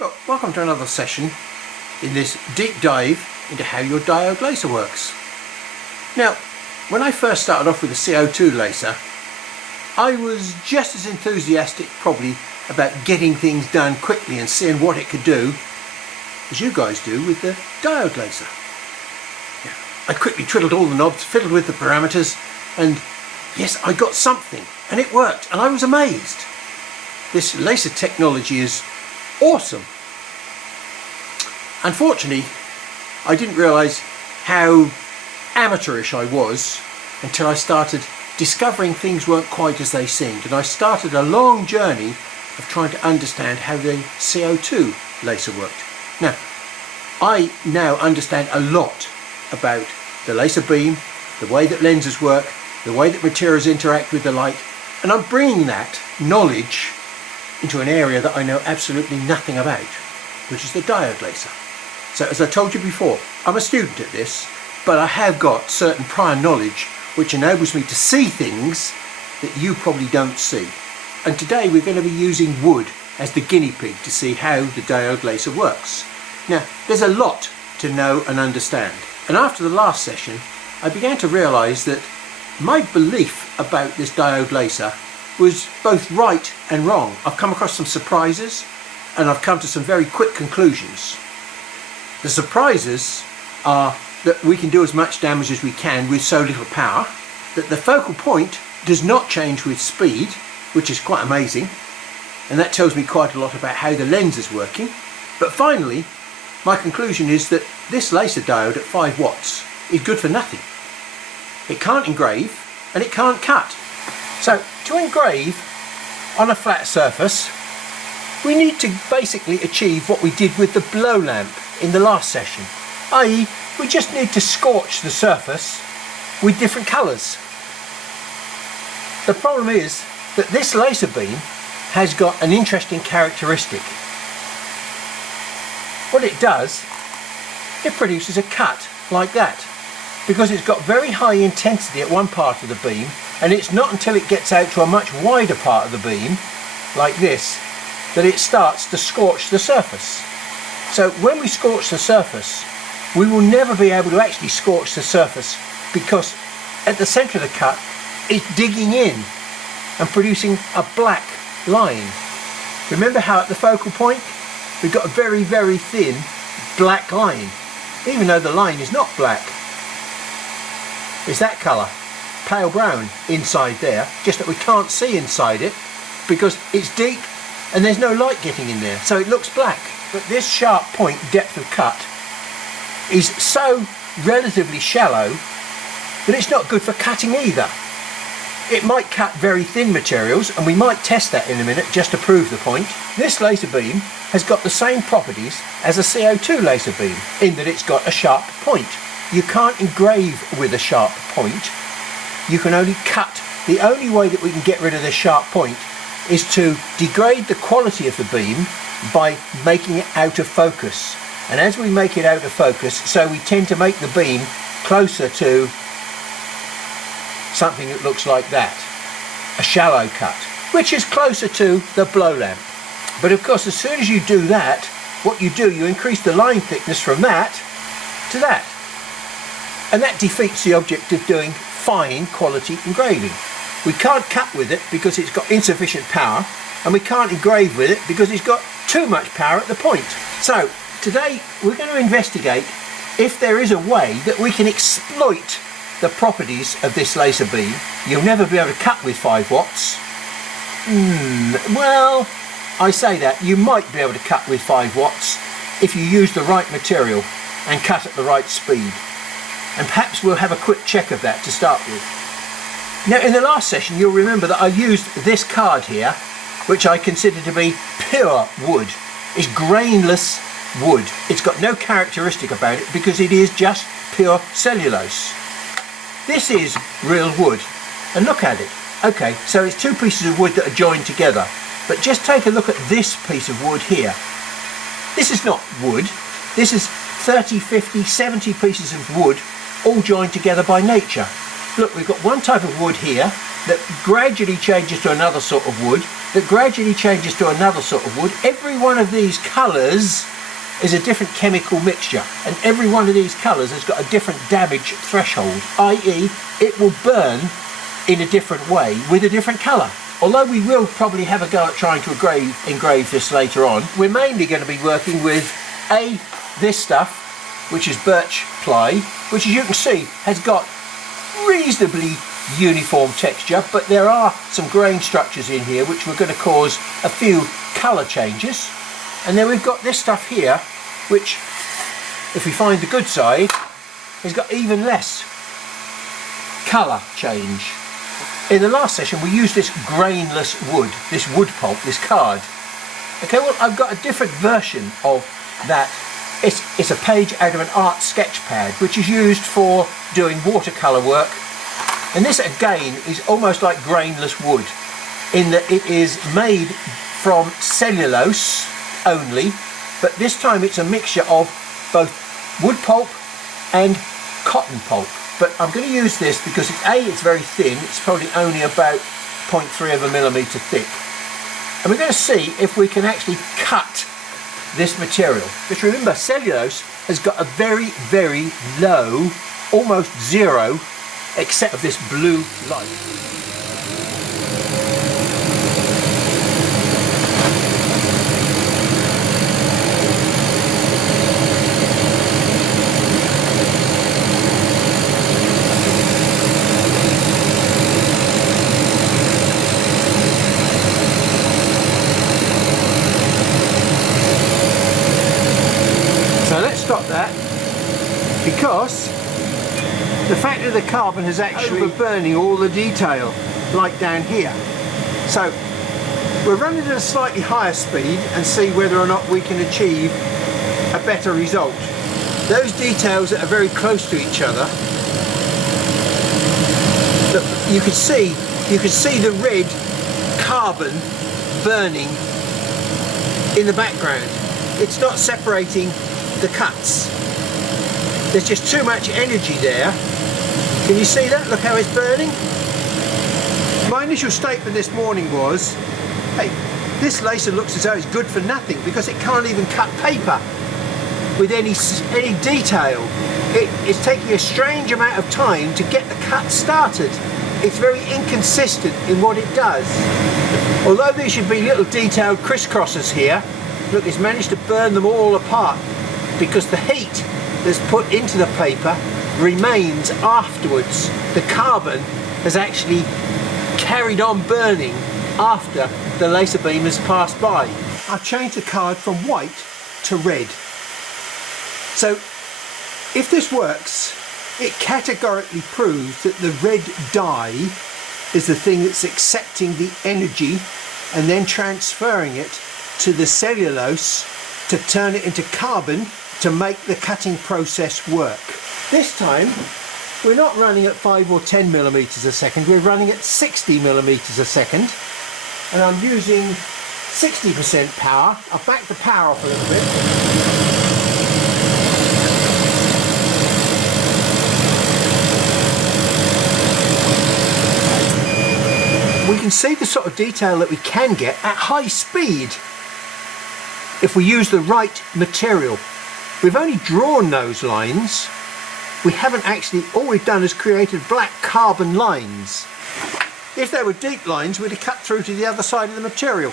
Well, welcome to another session in this deep dive into how your diode laser works. Now, when I first started off with a CO2 laser, I was just as enthusiastic probably about getting things done quickly and seeing what it could do as you guys do with the diode laser. Yeah, I quickly twiddled all the knobs, fiddled with the parameters, and yes, I got something, and it worked, and I was amazed. This laser technology is awesome. Unfortunately, I didn't realise how amateurish I was until I started discovering things weren't quite as they seemed, and I started a long journey of trying to understand how the CO2 laser worked. Now, I now understand a lot about the laser beam, the way that lenses work, the way that materials interact with the light, and I'm bringing that knowledge into an area that I know absolutely nothing about, which is the diode laser. So as I told you before, I'm a student at this, but I have got certain prior knowledge which enables me to see things that you probably don't see. And today we're going to be using wood as the guinea pig to see how the diode laser works. Now, there's a lot to know and understand. And after the last session, I began to realise that my belief about this diode laser was both right and wrong. I've come across some surprises and I've come to some very quick conclusions. The surprises are that we can do as much damage as we can with so little power, that the focal point does not change with speed, which is quite amazing, and that tells me quite a lot about how the lens is working. But finally, my conclusion is that this laser diode at 5 watts is good for nothing. It can't engrave and it can't cut. So to engrave on a flat surface, we need to basically achieve what we did with the blow lamp in the last session, i.e. we just need to scorch the surface with different colours. The problem is that this laser beam has got an interesting characteristic. What it does, it produces a cut like that, because it's got very high intensity at one part of the beam, and it's not until it gets out to a much wider part of the beam, like this, that it starts to scorch the surface. So when we scorch the surface, we will never be able to actually scorch the surface, because at the centre of the cut, it's digging in and producing a black line. Remember how at the focal point, we've got a very, very thin black line, even though the line is not black. It's that colour, pale brown inside there, just that we can't see inside it because it's deep and there's no light getting in there, so it looks black. But this sharp point depth of cut is so relatively shallow that it's not good for cutting either. It might cut very thin materials, and we might test that in a minute just to prove the point. This laser beam has got the same properties as a CO2 laser beam in that it's got a sharp point. You can't engrave with a sharp point, you can only cut. The only way that we can get rid of this sharp point is to degrade the quality of the beam by making it out of focus. And as we make it out of focus, so we tend to make the beam closer to something that looks like that, a shallow cut, which is closer to the blow lamp. But of course, as soon as you do that, what you do, you increase the line thickness from that to that. And that defeats the object of doing fine quality engraving. We can't cut with it because it's got insufficient power, and we can't engrave with it because it's got too much power at the point. So today we're going to investigate if there is a way that we can exploit the properties of this laser beam. You'll never be able to cut with 5 watts. Well, I say that, you might be able to cut with 5 watts if you use the right material and cut at the right speed. And perhaps we'll have a quick check of that to start with. Now, in the last session, you'll remember that I used this card here, which I consider to be pure wood. It's grainless wood. It's got no characteristic about it because it is just pure cellulose. This is real wood, and look at it. Okay, so it's 2 pieces of wood that are joined together, but just take a look at this piece of wood here. This is not wood. This is 30, 50, 70 pieces of wood all joined together by nature. Look, we've got one type of wood here that gradually changes to another sort of wood, that gradually changes to another sort of wood. Every one of these colours is a different chemical mixture, and every one of these colours has got a different damage threshold, i.e. it will burn in a different way with a different colour. Although we will probably have a go at trying to engrave this later on, we're mainly going to be working with this stuff, which is birch ply, which as you can see has got reasonably uniform texture, but there are some grain structures in here which were going to cause a few colour changes. And then we've got this stuff here, which, if we find the good side, has got even less colour change. In the last session we used this grainless wood, this wood pulp, this card. Okay, well I've got a different version of that. It's a page out of an art sketch pad, which is used for doing watercolour work. And this again is almost like grainless wood, in that it is made from cellulose only, but this time it's a mixture of both wood pulp and cotton pulp. But I'm going to use this because it's very thin. It's probably only about 0.3 of a millimetre thick. And we're going to see if we can actually cut this material. Just remember, cellulose has got a very, very low, almost zero, except of this blue light. So let's stop that, because the fact that the carbon has actually burning all the detail, like down here. So we're running at a slightly higher speed and see whether or not we can achieve a better result. Those details that are very close to each other, look, you can see the red carbon burning in the background. It's not separating the cuts. There's just too much energy there. Can you see that? Look how it's burning. My initial statement this morning was, hey, this laser looks as though it's good for nothing because it can't even cut paper with any detail. It's taking a strange amount of time to get the cut started. It's very inconsistent in what it does. Although there should be little detailed crisscrosses here, look, it's managed to burn them all apart because the heat that's put into the paper remains afterwards. The carbon has actually carried on burning after the laser beam has passed by. I've changed the card from white to red. So if this works, it categorically proves that the red dye is the thing that's accepting the energy and then transferring it to the cellulose to turn it into carbon to make the cutting process work. This time we're not running at 5 or 10 millimeters a second, we're running at 60 millimeters a second, and I'm using 60% power. I'll back the power off a little bit. We can see the sort of detail that we can get at high speed if we use the right material. We've only drawn those lines. We haven't actually, all we've done is created black carbon lines. If they were deep lines, we'd have cut through to the other side of the material.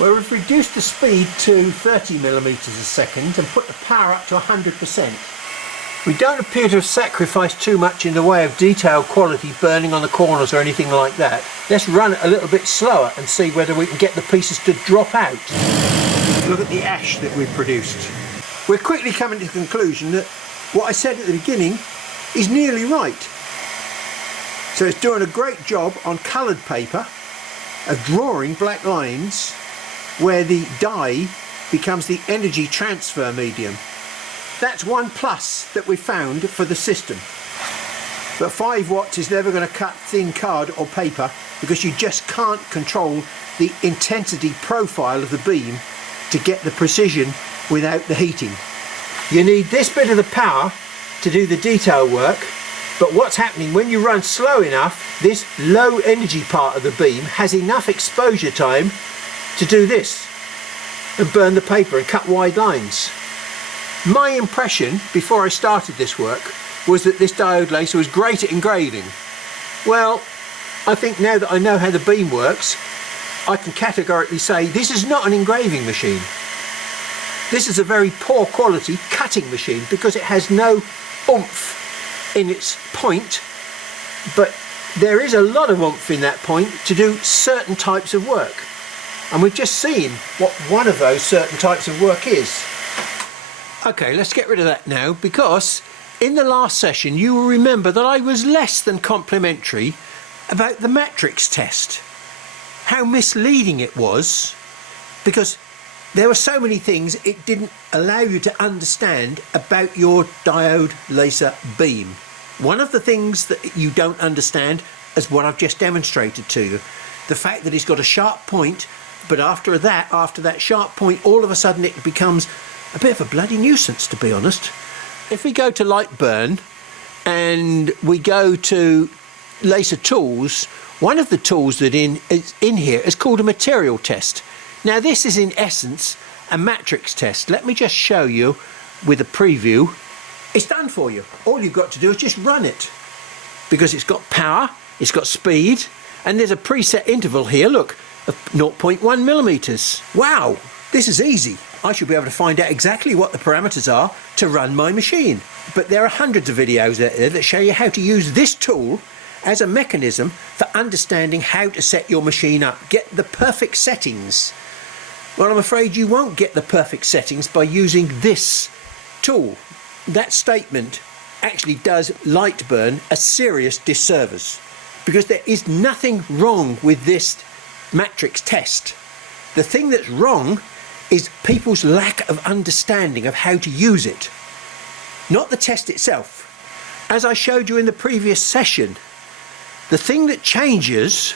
Well, we've reduced the speed to 30 millimeters a second and put the power up to 100%. We don't appear to have sacrificed too much in the way of detail quality burning on the corners or anything like that. Let's run it a little bit slower and see whether we can get the pieces to drop out. Look at the ash that we've produced. We're quickly coming to the conclusion that what I said at the beginning is nearly right. So it's doing a great job on coloured paper of drawing black lines where the dye becomes the energy transfer medium. That's one plus that we found for the system. But 5 watts is never going to cut thin card or paper because you just can't control the intensity profile of the beam to get the precision without the heating. You need this bit of the power to do the detail work, But what's happening when you run slow enough, this low energy part of the beam has enough exposure time to do this and burn the paper and cut wide lines. My impression before I started this work was that this diode laser was great at engraving. Well, I think now that I know how the beam works, I can categorically say this is not an engraving machine. This is a very poor quality cutting machine because it has no oomph in its point, but there is a lot of oomph in that point to do certain types of work. And we've just seen what one of those certain types of work is. Okay, let's get rid of that now, because in the last session you will remember that I was less than complimentary about the matrix test. How misleading it was, because there were so many things it didn't allow you to understand about your diode laser beam. One of the things that you don't understand is what I've just demonstrated to you. The fact that it's got a sharp point, but after that sharp point, all of a sudden it becomes a bit of a bloody nuisance, to be honest. If we go to LIGHTburn and we go to laser tools, one of the tools that is in here is called a material test. Now this is in essence a matrix test. Let me just show you with a preview. It's done for you. All you've got to do is just run it, because it's got power, it's got speed, and there's a preset interval here, look, of 0.1 millimeters. Wow, this is easy. I should be able to find out exactly what the parameters are to run my machine. But there are hundreds of videos out there that show you how to use this tool as a mechanism for understanding how to set your machine up. Get the perfect settings. Well, I'm afraid you won't get the perfect settings by using this tool. That statement actually does LIGHTburn a serious disservice, because there is nothing wrong with this matrix test. The thing that's wrong is people's lack of understanding of how to use it, not the test itself. As I showed you in the previous session, the thing that changes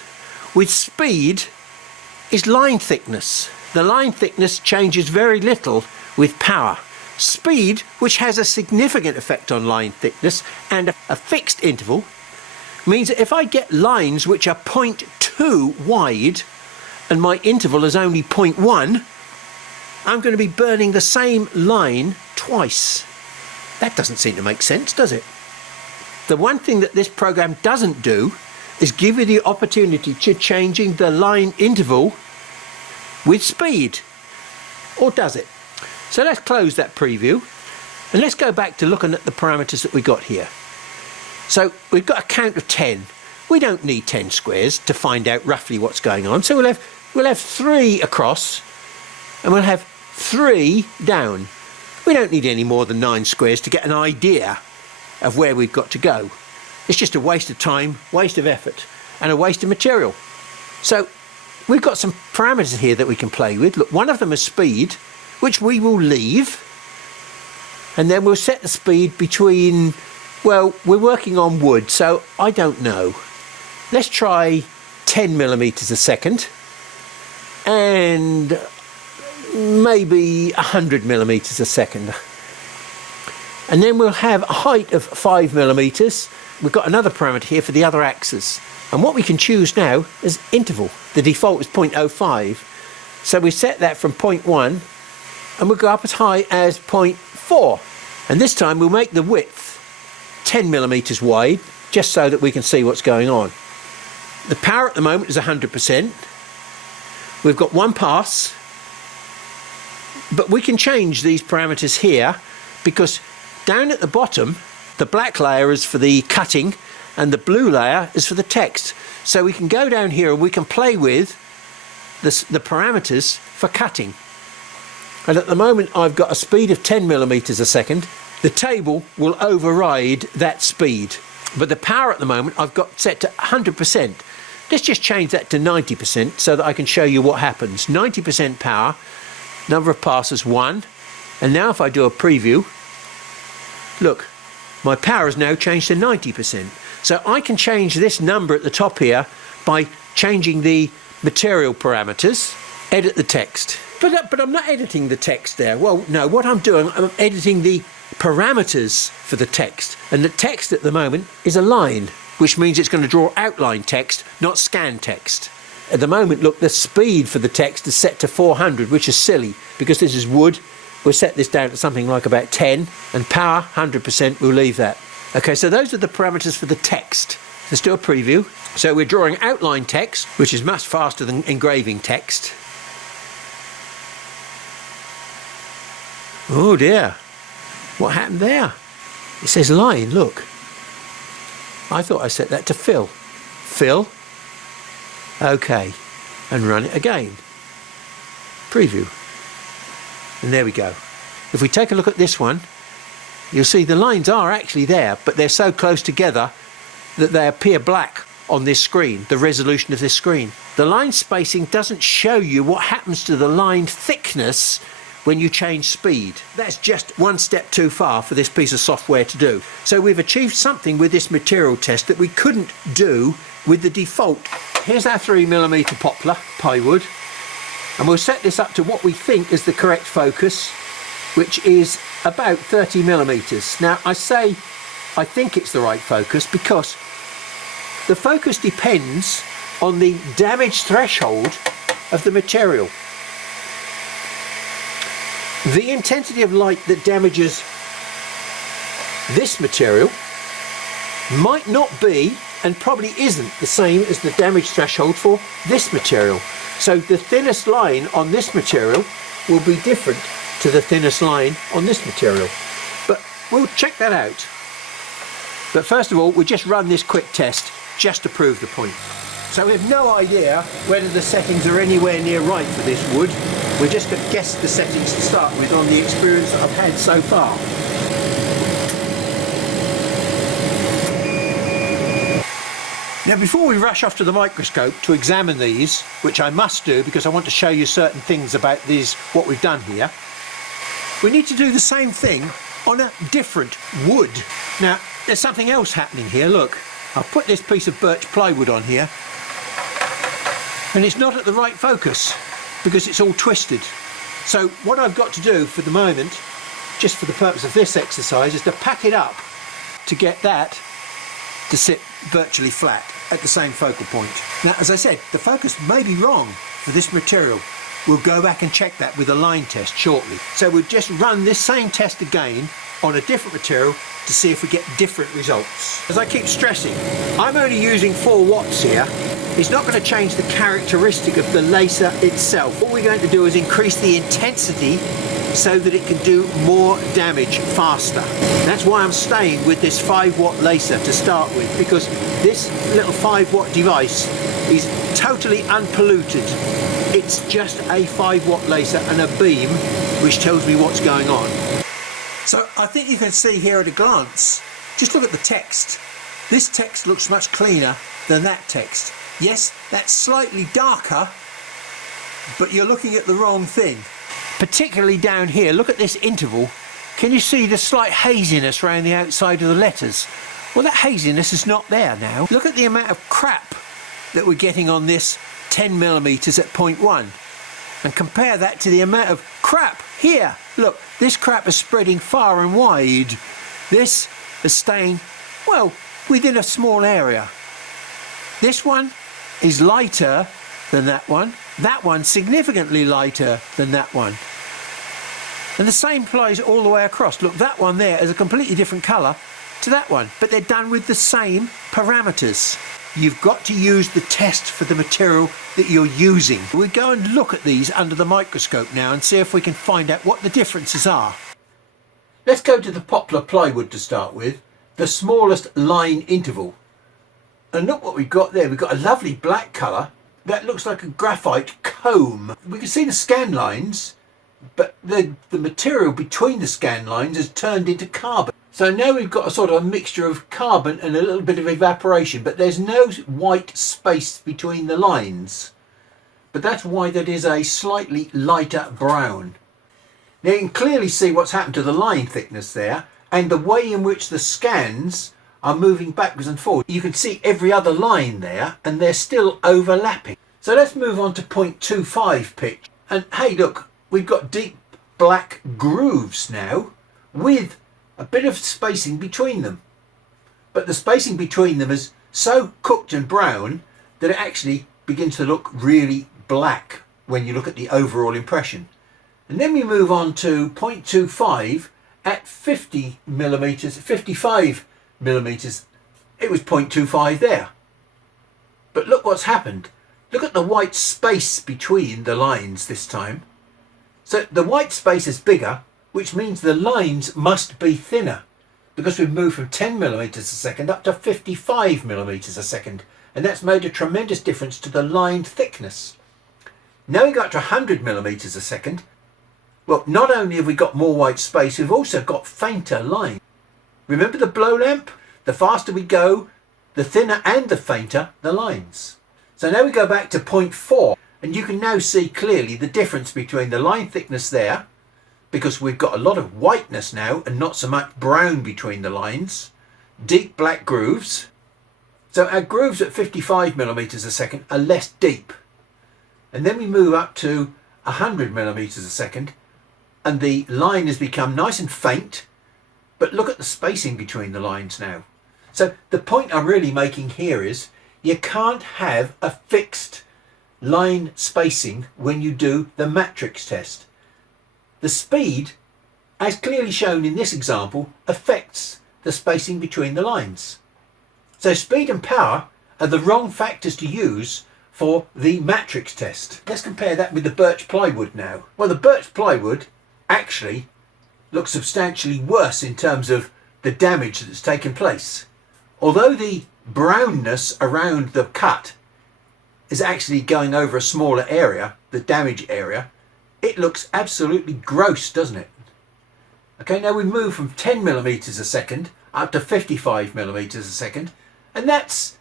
with speed is line thickness. The line thickness changes very little with power. Speed, which has a significant effect on line thickness and a fixed interval, means that if I get lines which are 0.2 wide and my interval is only 0.1, I'm going to be burning the same line twice. That doesn't seem to make sense, does it? The one thing that this program doesn't do is give you the opportunity to changing the line interval with speed. Or does it? So let's close that preview and let's go back to looking at the parameters that we got here. So we've got a count of 10. We don't need 10 squares to find out roughly what's going on. So we'll have 3 across and we'll have 3 down. We don't need any more than 9 squares to get an idea of where we've got to go. It's just a waste of time, waste of effort, and a waste of material. So we've got some parameters here that we can play with. Look, one of them is speed, which we will leave, and then we'll set the speed between, well, we're working on wood, so I don't know. Let's try 10 millimeters a second and maybe 100 millimeters a second. And then we'll have a height of 5 millimeters. We've got another parameter here for the other axis. And what we can choose now is interval. The default is 0.05. So we set that from 0.1 and we'll go up as high as 0.4. And this time we'll make the width 10 millimeters wide, just so that we can see what's going on. The power at the moment is 100%. We've got one pass, but we can change these parameters here, because down at the bottom, the black layer is for the cutting and the blue layer is for the text. So we can go down here and we can play with the parameters for cutting. And at the moment I've got a speed of 10 millimeters a second. The table will override that speed. But the power at the moment I've got set to 100%. Let's just change that to 90% so that I can show you what happens. 90% power, number of passes 1. And now if I do a preview, look, my power has now changed to 90%. So I can change this number at the top here by changing the material parameters, edit the text. But I'm not editing the text there. Well, no, what I'm doing, I'm editing the parameters for the text, and the text at the moment is a line, which means it's going to draw outline text, not scan text. At the moment, look, the speed for the text is set to 400, which is silly because this is wood. We'll set this down to something like about 10, and power 100%, we'll leave that. Okay, so those are the parameters for the text. Let's do a preview. So we're drawing outline text, which is much faster than engraving text. Oh dear, what happened there? It says line, look. I thought I set that to fill. Fill. Okay, and run it again. Preview. And there we go. If we take a look at this one, you'll see the lines are actually there, but they're so close together that they appear black on this screen, the resolution of this screen. The line spacing doesn't show you what happens to the line thickness when you change speed. That's just one step too far for this piece of software to do. So we've achieved something with this material test that we couldn't do with the default. Here's our 3mm poplar plywood, and we'll set this up to what we think is the correct focus, which is about 30mm. Now I say I think it's the right focus because the focus depends on the damage threshold of the material. The intensity of light that damages this material might not be, and probably isn't, the same as the damage threshold for this material. So the thinnest line on this material will be different to the thinnest line on this material. But we'll check that out. But first of all, we'll just run this quick test just to prove the point. So we have no idea whether the settings are anywhere near right for this wood. We're just going to guess the settings to start with on the experience that I've had so far. Now before we rush off to the microscope to examine these, which I must do because I want to show you certain things about these, what we've done here, we need to do the same thing on a different wood. Now there's something else happening here, look. I've put this piece of birch plywood on here and it's not at the right focus because it's all twisted. So what I've got to do for the moment, just for the purpose of this exercise, is to pack it up to get that to sit virtually flat at the same focal point. Now as I said, the focus may be wrong for this material. We'll go back and check that with a line test shortly. So we'll just run this same test again on a different material to see if we get different results. As I keep stressing, I'm only using 4 watts here. It's not going to change the characteristic of the laser itself. What we're going to do is increase the intensity so that it can do more damage faster. That's why I'm staying with this 5-watt laser to start with, because this little 5-watt device is totally unpolluted. It's just a 5-watt laser and a beam which tells me what's going on. So I think you can see here at a glance, just look at the text. This text looks much cleaner than that text. Yes, that's slightly darker, but you're looking at the wrong thing. Particularly down here, look at this interval. Can you see the slight haziness around the outside of the letters? Well, that haziness is not there now. Look at the amount of crap that we're getting on this 10mm at 0.1 and compare that to the amount of crap here. Look, this crap is spreading far and wide. This is staying, well, within a small area. This one is lighter than that one. That one significantly lighter than that one. And the same applies all the way across. Look, that one there is a completely different colour to that one, but they're done with the same parameters. You've got to use the test for the material that you're using. We'll go and look at these under the microscope now and see if we can find out what the differences are. Let's go to the poplar plywood to start with, the smallest line interval. And look what we've got there. We've got a lovely black colour that looks like a graphite comb. We can see the scan lines, but the material between the scan lines has turned into carbon. So now we've got a sort of a mixture of carbon and a little bit of evaporation, but there's no white space between the lines. But that's why that is a slightly lighter brown. Now you can clearly see what's happened to the line thickness there and the way in which the scans are moving backwards and forward. You can see every other line there and they're still overlapping. So let's move on to 0.25 pitch. And hey, look, we've got deep black grooves now with a bit of spacing between them. But the spacing between them is so cooked and brown that it actually begins to look really black when you look at the overall impression. And then we move on to 0.25 at 50 millimeters, 55 millimeters. It was 0.25 there. But look what's happened. Look at the white space between the lines this time. So the white space is bigger, which means the lines must be thinner, because we've moved from 10 millimeters a second up to 55 millimeters a second. And that's made a tremendous difference to the line thickness. Now we got to 100 millimeters a second. Well, not only have we got more white space, we've also got fainter lines. Remember the blow lamp? The faster we go, the thinner and the fainter the lines. So now we go back to 0.4, and you can now see clearly the difference between the line thickness there, because we've got a lot of whiteness now and not so much brown between the lines, deep black grooves. So our grooves at 55 millimeters a second are less deep. And then we move up to 100 millimeters a second, and the line has become nice and faint, but look at the spacing between the lines now. So the point I'm really making here is you can't have a fixed line spacing when you do the matrix test. The speed, as clearly shown in this example, affects the spacing between the lines. So speed and power are the wrong factors to use for the matrix test. Let's compare that with the birch plywood now. Well, the birch plywood actually looks substantially worse in terms of the damage that's taken place. Although the brownness around the cut is actually going over a smaller area, the damage area, it looks absolutely gross, doesn't it? Okay, now we move from 10 millimeters a second up to 55 millimeters a second, and that's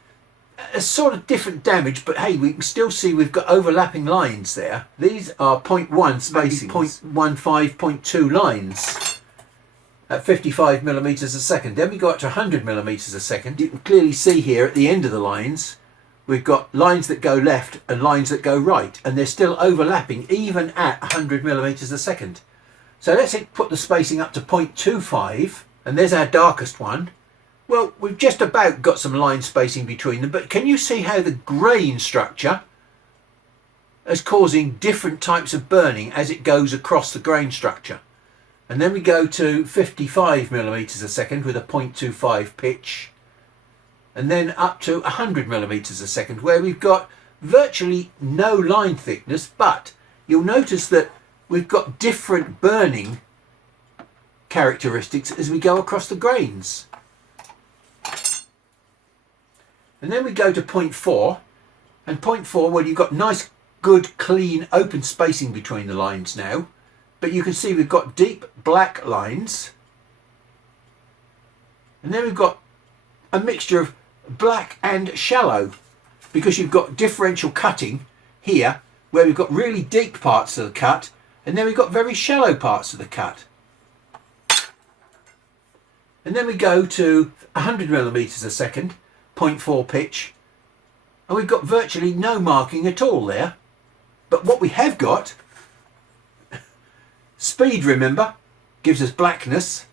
a sort of different damage, but hey, we can still see we've got overlapping lines there. These are 0.1 spacing, 0.15, 0.2 lines at 55 millimeters a second. Then we go up to 100 millimeters a second. You can clearly see here at the end of the lines, we've got lines that go left and lines that go right, and they're still overlapping even at 100 millimeters a second. So let's put the spacing up to 0.25, and there's our darkest one. Well, we've just about got some line spacing between them, but can you see how the grain structure is causing different types of burning as it goes across the grain structure? And then we go to 55 millimeters a second with a 0.25 pitch, and then up to 100 millimeters a second, where we've got virtually no line thickness, but you'll notice that we've got different burning characteristics as we go across the grains. And then we go to 0.4, and 0.4, well, you've got nice, good, clean, open spacing between the lines now, but you can see we've got deep black lines, and then we've got a mixture of black and shallow, because you've got differential cutting here, where we've got really deep parts of the cut, and then we've got very shallow parts of the cut. And then we go to 100 millimeters a second, 0.4 pitch, and we've got virtually no marking at all there. But what we have got, speed, remember, gives us blackness.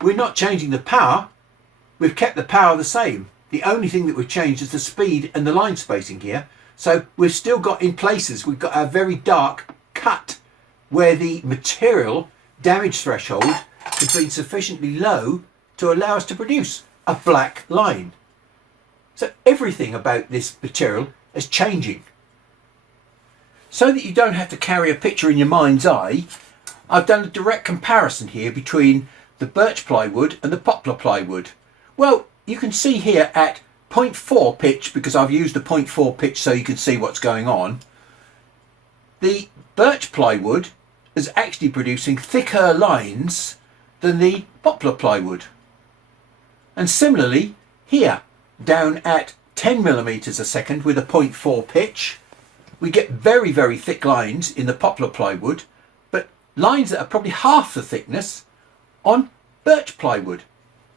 We're not changing the power, we've kept the power the same. The only thing that we've changed is the speed and the line spacing here. So we've still got, in places, we've got a very dark cut where the material damage threshold has been sufficiently low to allow us to produce a black line. So everything about this material is changing. So that you don't have to carry a picture in your mind's eye, I've done a direct comparison here between the birch plywood and the poplar plywood. Well, you can see here at 0.4 pitch, because I've used the 0.4 pitch so you can see what's going on, the birch plywood is actually producing thicker lines than the poplar plywood. And similarly here, down at 10 millimeters a second with a 0.4 pitch, we get very, very thick lines in the poplar plywood, but lines that are probably half the thickness on birch plywood.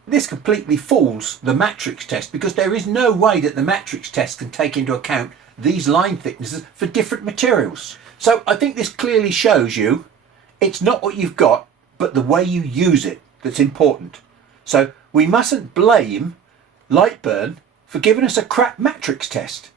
This completely fools the matrix test, because there is no way that the matrix test can take into account these line thicknesses for different materials. So I think this clearly shows you it's not what you've got, but the way you use it that's important. So we mustn't blame LIGHTburn for giving us a crap matrix test.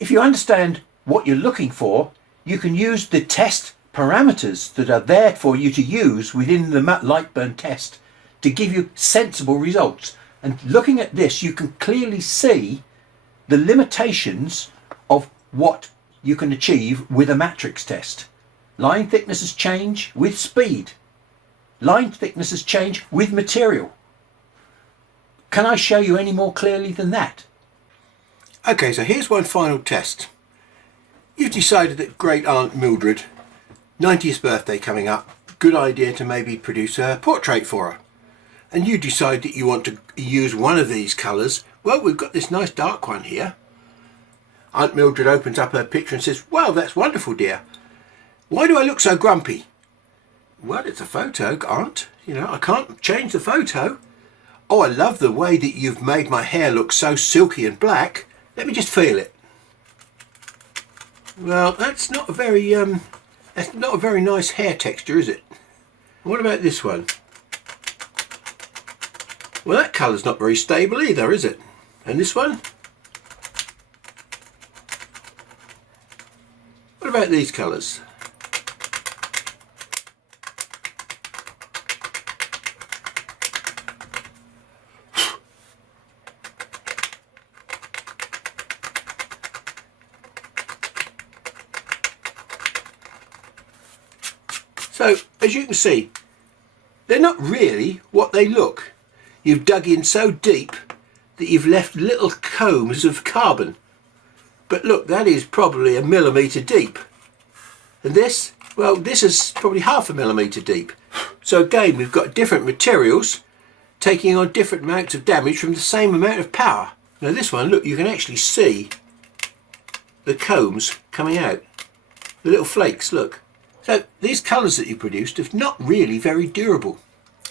If you understand what you're looking for, you can use the test parameters that are there for you to use within the LIGHTburn test to give you sensible results. And looking at this, you can clearly see the limitations of what you can achieve with a matrix test. Line thicknesses change with speed. Line thicknesses change with material. Can I show you any more clearly than that? Okay, so here's one final test. You've decided that great Aunt Mildred, 90th birthday coming up, good idea to maybe produce a portrait for her. And you decide that you want to use one of these colours. Well, we've got this nice dark one here. Aunt Mildred opens up her picture and says, "Well, that's wonderful, dear. Why do I look so grumpy?" Well, it's a photo, Aunt. You know, I can't change the photo. "Oh, I love the way that you've made my hair look so silky and black. Let me just feel it." Well, that's not a very nice hair texture, is it? What about this one? Well, that colour's not very stable either, is it? And this one? What about these colours? So, as you can see, they're not really what they look. You've dug in so deep that you've left little combs of carbon. But look, that is probably 1 millimetre deep. And this, well, this is probably 0.5 millimetre deep. So again, we've got different materials taking on different amounts of damage from the same amount of power. Now this one, look, you can actually see the combs coming out. The little flakes, look. So these colours that you produced are not really very durable.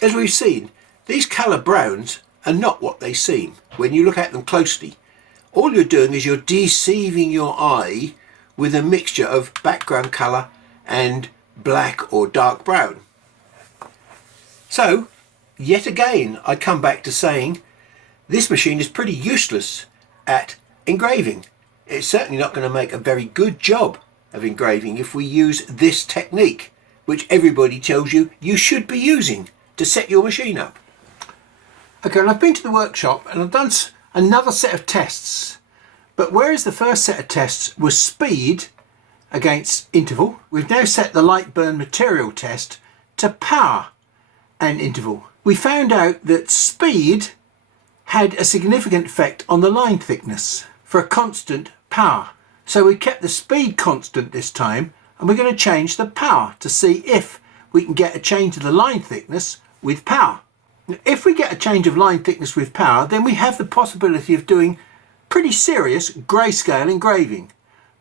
As we've seen, these colour browns are not what they seem when you look at them closely. All you're doing is you're deceiving your eye with a mixture of background colour and black or dark brown. So, yet again, I come back to saying this machine is pretty useless at engraving. It's certainly not going to make a very good job of engraving if we use this technique, which everybody tells you you should be using to set your machine up. Okay, and I've been to the workshop and I've done another set of tests. But whereas the first set of tests was speed against interval, we've now set the LIGHTburn material test to power and interval. We found out that speed had a significant effect on the line thickness for a constant power. So we kept the speed constant this time, and we're going to change the power to see if we can get a change of the line thickness with power. If we get a change of line thickness with power, then we have the possibility of doing pretty serious grayscale engraving.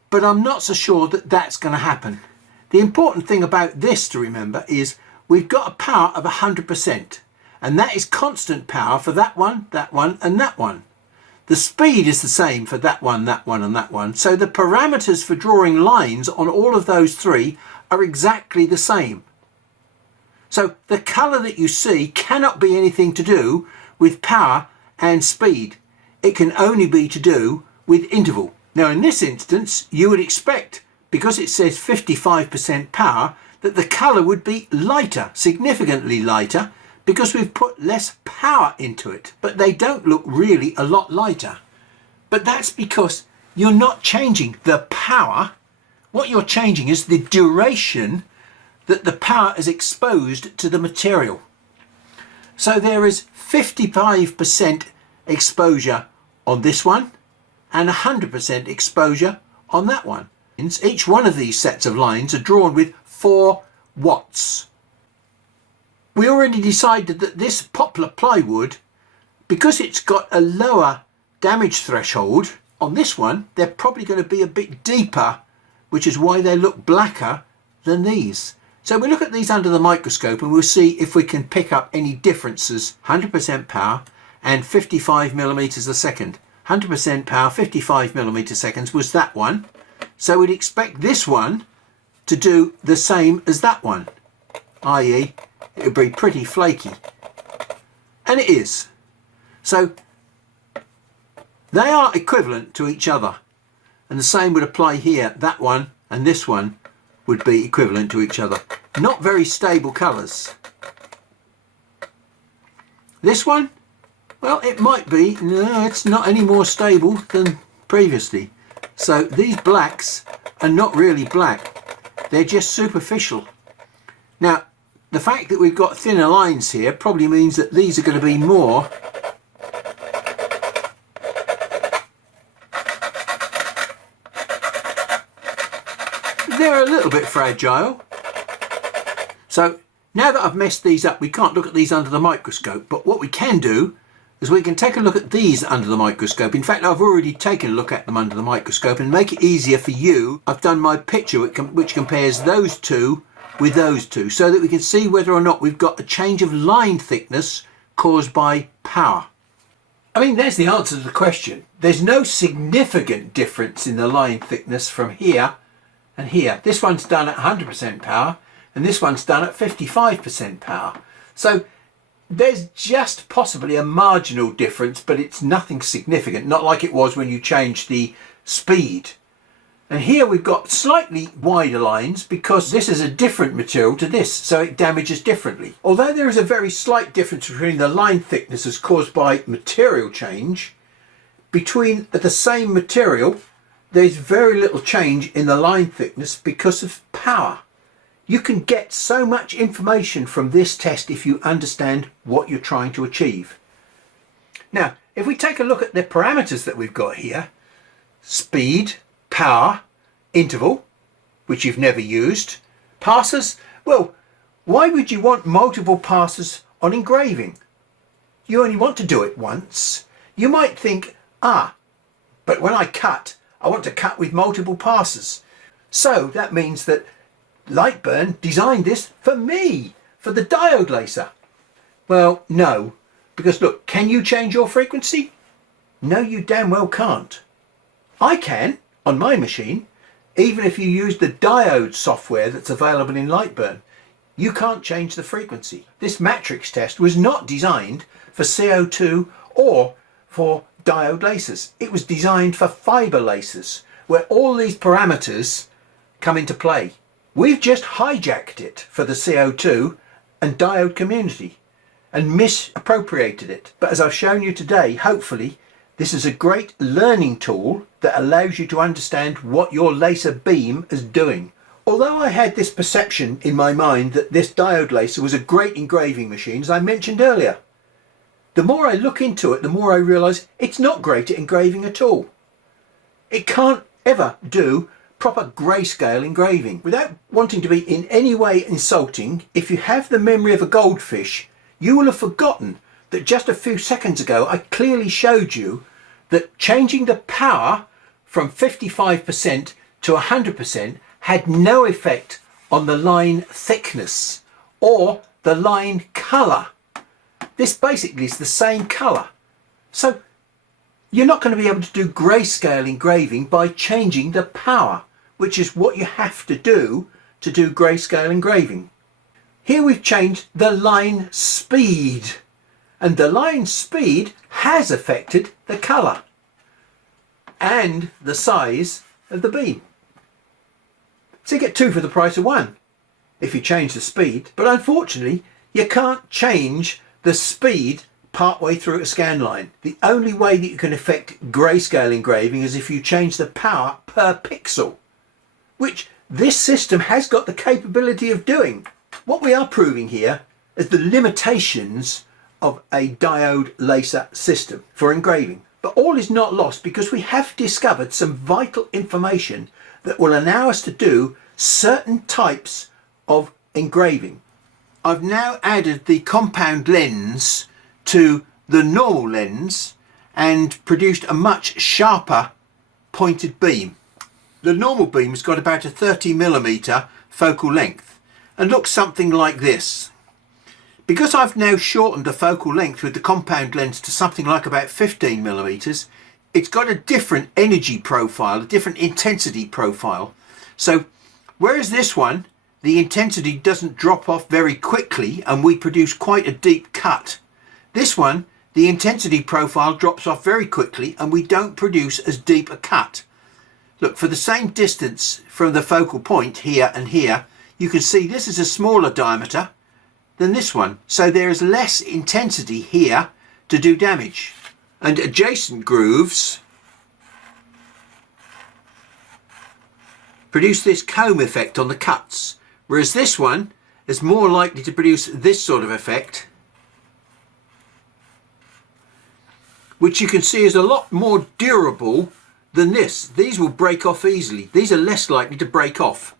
But I'm not so sure that that's going to happen. The important thing about this to remember is we've got a power of 100%, and that is constant power for that one, and that one. The speed is the same for that one, and that one. So the parameters for drawing lines on all of those three are exactly the same. So the colour that you see cannot be anything to do with power and speed. It can only be to do with interval. Now in this instance, you would expect, because it says 55% power, that the colour would be lighter, significantly lighter, because we've put less power into it. But they don't look really a lot lighter. But that's because you're not changing the power. What you're changing is the duration that the power is exposed to the material. So there is 55% exposure on this one and 100% exposure on that one. Each one of these sets of lines are drawn with 4 watts. We already decided that this poplar plywood, because it's got a lower damage threshold, on this one they're probably going to be a bit deeper, which is why they look blacker than these. So we look at these under the microscope and we'll see if we can pick up any differences. 100% power and 55 millimeters a second. 100% power, 55 millimeter seconds was that one. So we'd expect this one to do the same as that one, i.e. it would be pretty flaky. And it is. So they are equivalent to each other. And the same would apply here. That one and this one would be equivalent to each other. Not very stable colours. This one, well, it might be. No, it's not any more stable than previously. So these blacks are not really black. They're just superficial. Now, the fact that we've got thinner lines here probably means that these are going to be more they're a little bit fragile. So now that I've messed these up, we can't look at these under the microscope, but what we can do is we can take a look at these under the microscope. In fact, I've already taken a look at them under the microscope, and make it easier for you, I've done my picture which compares those two with those two, so that we can see whether or not we've got a change of line thickness caused by power. I mean, there's the answer to the question. There's no significant difference in the line thickness from here and here. This one's done at 100% power and this one's done at 55% power. So there's just possibly a marginal difference, but it's nothing significant, not like it was when you changed the speed. And here we've got slightly wider lines because this is a different material to this, so it damages differently. Although there is a very slight difference between the line thicknesses caused by material change, between the same material there's very little change in the line thickness because of power. You can get so much information from this test if you understand what you're trying to achieve. Now, if we take a look at the parameters that we've got here, speed, power, interval, which you've never used, passes, well, why would you want multiple passes on engraving? You only want to do it once. You might think, but when I cut, I want to cut with multiple passes. So that means that LIGHTburn designed this for me, for the diode laser. Well, no, because look, can you change your frequency? No, you damn well can't. I can, on my machine, even if you use the diode software that's available in LIGHTburn. You can't change the frequency. This matrix test was not designed for CO2 or for diode lasers. It was designed for fiber lasers, where all these parameters come into play. We've just hijacked it for the CO2 and diode community and misappropriated it. But as I've shown you today, hopefully this is a great learning tool that allows you to understand what your laser beam is doing. Although I had this perception in my mind that this diode laser was a great engraving machine, as I mentioned earlier, the more I look into it, the more I realise it's not great at engraving at all. It can't ever do proper grayscale engraving. Without wanting to be in any way insulting, if you have the memory of a goldfish, you will have forgotten that just a few seconds ago I clearly showed you that changing the power from 55% to 100% had no effect on the line thickness or the line colour. This basically is the same colour. So you're not going to be able to do grayscale engraving by changing the power, which is what you have to do grayscale engraving. Here we've changed the line speed, and the line speed has affected the colour and the size of the beam. So you get two for the price of one if you change the speed, but unfortunately you can't change the speed partway through a scan line. The only way that you can affect grayscale engraving is if you change the power per pixel, which this system has got the capability of doing. What we are proving here is the limitations of a diode laser system for engraving. But all is not lost, because we have discovered some vital information that will allow us to do certain types of engraving. I've now added the compound lens to the normal lens and produced a much sharper pointed beam. The normal beam's got about a 30mm focal length and looks something like this. Because I've now shortened the focal length with the compound lens to something like about 15mm, it's got a different energy profile, a different intensity profile. So whereas this one the intensity doesn't drop off very quickly and we produce quite a deep cut. This one, the intensity profile drops off very quickly and we don't produce as deep a cut. Look, for the same distance from the focal point here and here, you can see this is a smaller diameter than this one. So there is less intensity here to do damage. And adjacent grooves produce this comb effect on the cuts, whereas this one is more likely to produce this sort of effect, which you can see is a lot more durable than this. These will break off easily. These are less likely to break off.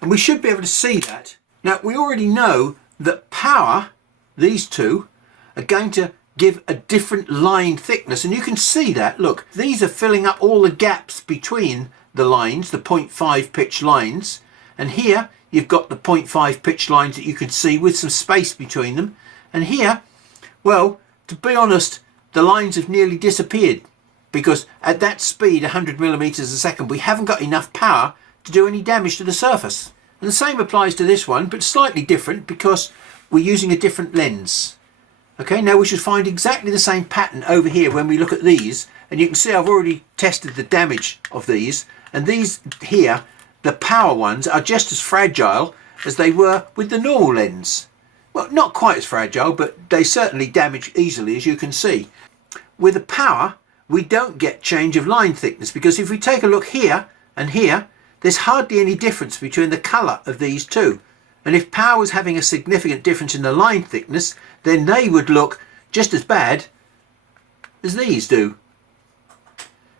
And we should be able to see that. Now, we already know that power, these two, are going to give a different line thickness. And you can see that. Look, these are filling up all the gaps between the lines, the 0.5 pitch lines. And here, you've got the 0.5 pitch lines that you can see with some space between them. And here, well, to be honest, the lines have nearly disappeared because at that speed, 100 millimeters a second, we haven't got enough power to do any damage to the surface. And the same applies to this one, but slightly different because we're using a different lens. Okay, now we should find exactly the same pattern over here when we look at these. And you can see I've already tested the damage of these. And these here, the power ones, are just as fragile as they were with the normal lens. Well, not quite as fragile, but they certainly damage easily, as you can see. With the power, we don't get change of line thickness because if we take a look here and here, there's hardly any difference between the colour of these two. And if power was having a significant difference in the line thickness, then they would look just as bad as these do.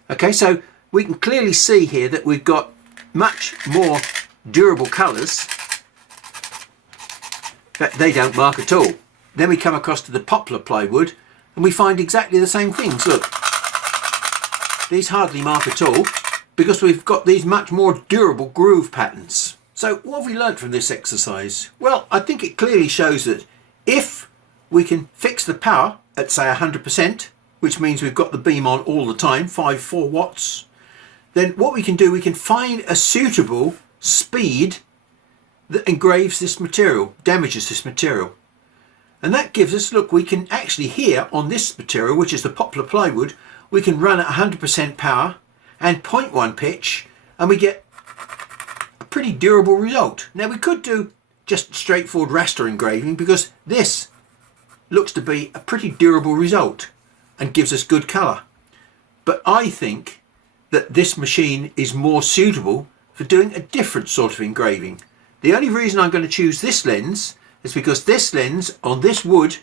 Okay, so we can clearly see here that we've got much more durable colours. But they don't mark at all. Then we come across to the poplar plywood and we find exactly the same things. Look, these hardly mark at all because we've got these much more durable groove patterns. So what have we learned from this exercise? Well, I think it clearly shows that if we can fix the power at say 100%, which means we've got the beam on all the time, 4 watts, then what we can do, we can find a suitable speed that engraves this material, damages this material. And that gives us, look, we can actually here on this material, which is the poplar plywood, we can run at 100% power and 0.1 pitch and we get a pretty durable result. Now we could do just straightforward raster engraving because this looks to be a pretty durable result and gives us good colour. But I think that this machine is more suitable for doing a different sort of engraving. The only reason I'm going to choose this lens is because this lens on this wood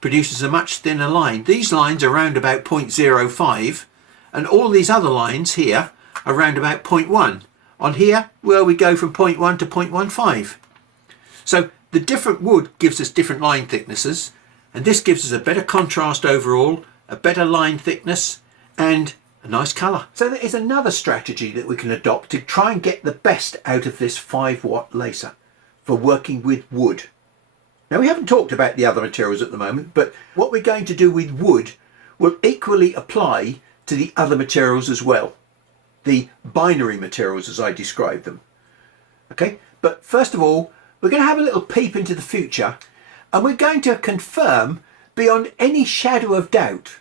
produces a much thinner line. These lines are around about 0.05 and all these other lines here are around about 0.1. On here, well, we go from 0.1 to 0.15. So the different wood gives us different line thicknesses and this gives us a better contrast overall, a better line thickness and a nice colour. So there is another strategy that we can adopt to try and get the best out of this 5-watt laser for working with wood. Now we haven't talked about the other materials at the moment, but what we're going to do with wood will equally apply to the other materials as well. The binary materials as I described them. Okay, but first of all, we're going to have a little peep into the future and we're going to confirm beyond any shadow of doubt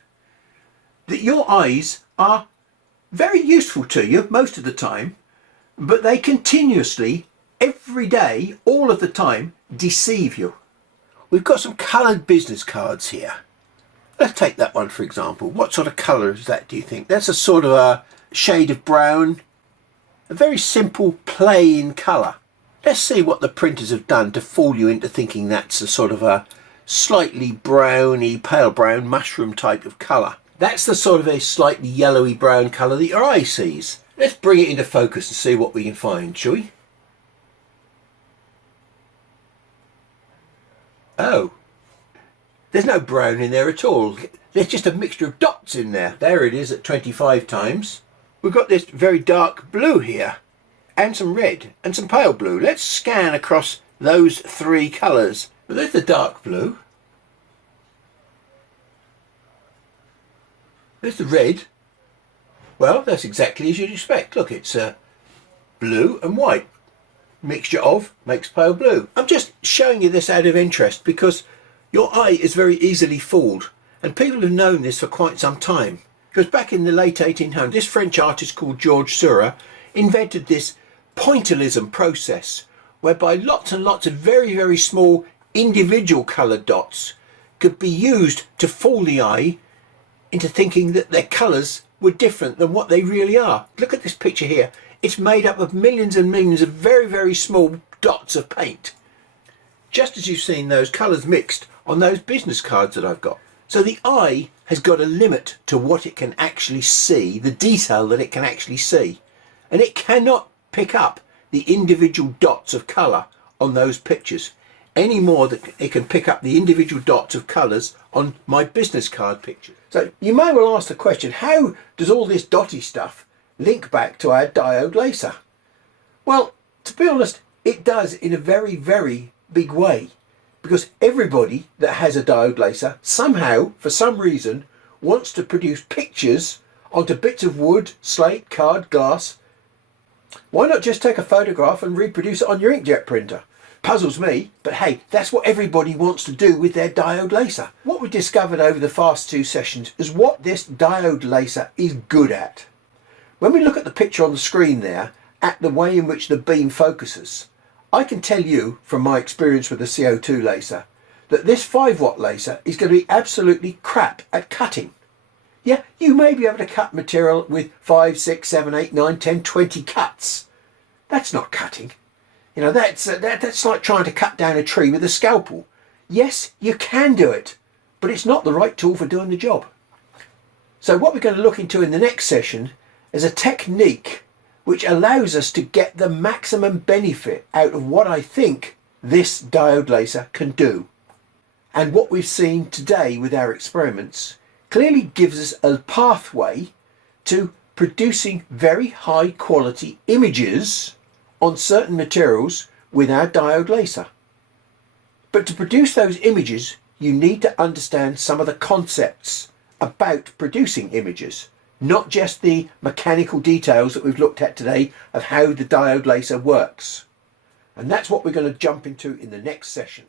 that your eyes are very useful to you most of the time, but they continuously, every day, all of the time, deceive you. We've got some coloured business cards here. Let's take that one for example. What sort of colour is that, do you think? That's a sort of a shade of brown, a very simple plain colour. Let's see what the printers have done to fool you into thinking that's a sort of a slightly browny, pale brown mushroom type of colour. That's the sort of a slightly yellowy brown colour that your eye sees. Let's bring it into focus and see what we can find, shall we? Oh, there's no brown in there at all. There's just a mixture of dots in there. There it is at 25 times. We've got this very dark blue here and some red and some pale blue. Let's scan across those 3 colours. Well, there's the dark blue. There's the red. Well, that's exactly as you'd expect. Look, it's blue and white. mixture of makes pale blue. I'm just showing you this out of interest because your eye is very easily fooled, and people have known this for quite some time. Because back in the late 1800s, this French artist called Georges Seurat invented this pointillism process, whereby lots and lots of very, very small individual coloured dots could be used to fool the eye into thinking that their colours were different than what they really are. Look at this picture here. It's made up of millions and millions of very, very small dots of paint. Just as you've seen those colours mixed on those business cards that I've got. So the eye has got a limit to what it can actually see, the detail that it can actually see. And it cannot pick up the individual dots of colour on those pictures any more than it can pick up the individual dots of colours on my business card picture. So you may well ask the question, how does all this dotty stuff link back to our diode laser? Well, to be honest, it does in a very, very big way, because everybody that has a diode laser somehow, for some reason, wants to produce pictures onto bits of wood, slate, card, glass. Why not just take a photograph and reproduce it on your inkjet printer? Puzzles me, but hey, that's what everybody wants to do with their diode laser. What we discovered over the past 2 sessions is what this diode laser is good at. When we look at the picture on the screen there, at the way in which the beam focuses, I can tell you from my experience with the CO2 laser that this 5-watt laser is going to be absolutely crap at cutting. Yeah, you may be able to cut material with 5, 6, 7, 8, 9, 10, 20 cuts. That's not cutting. You know, that's like trying to cut down a tree with a scalpel. Yes, you can do it, but it's not the right tool for doing the job. So what we're going to look into in the next session is a technique which allows us to get the maximum benefit out of what I think this diode laser can do. And what we've seen today with our experiments clearly gives us a pathway to producing very high quality images on certain materials with our diode laser. But to produce those images, you need to understand some of the concepts about producing images, not just the mechanical details that we've looked at today of how the diode laser works. And that's what we're going to jump into in the next session.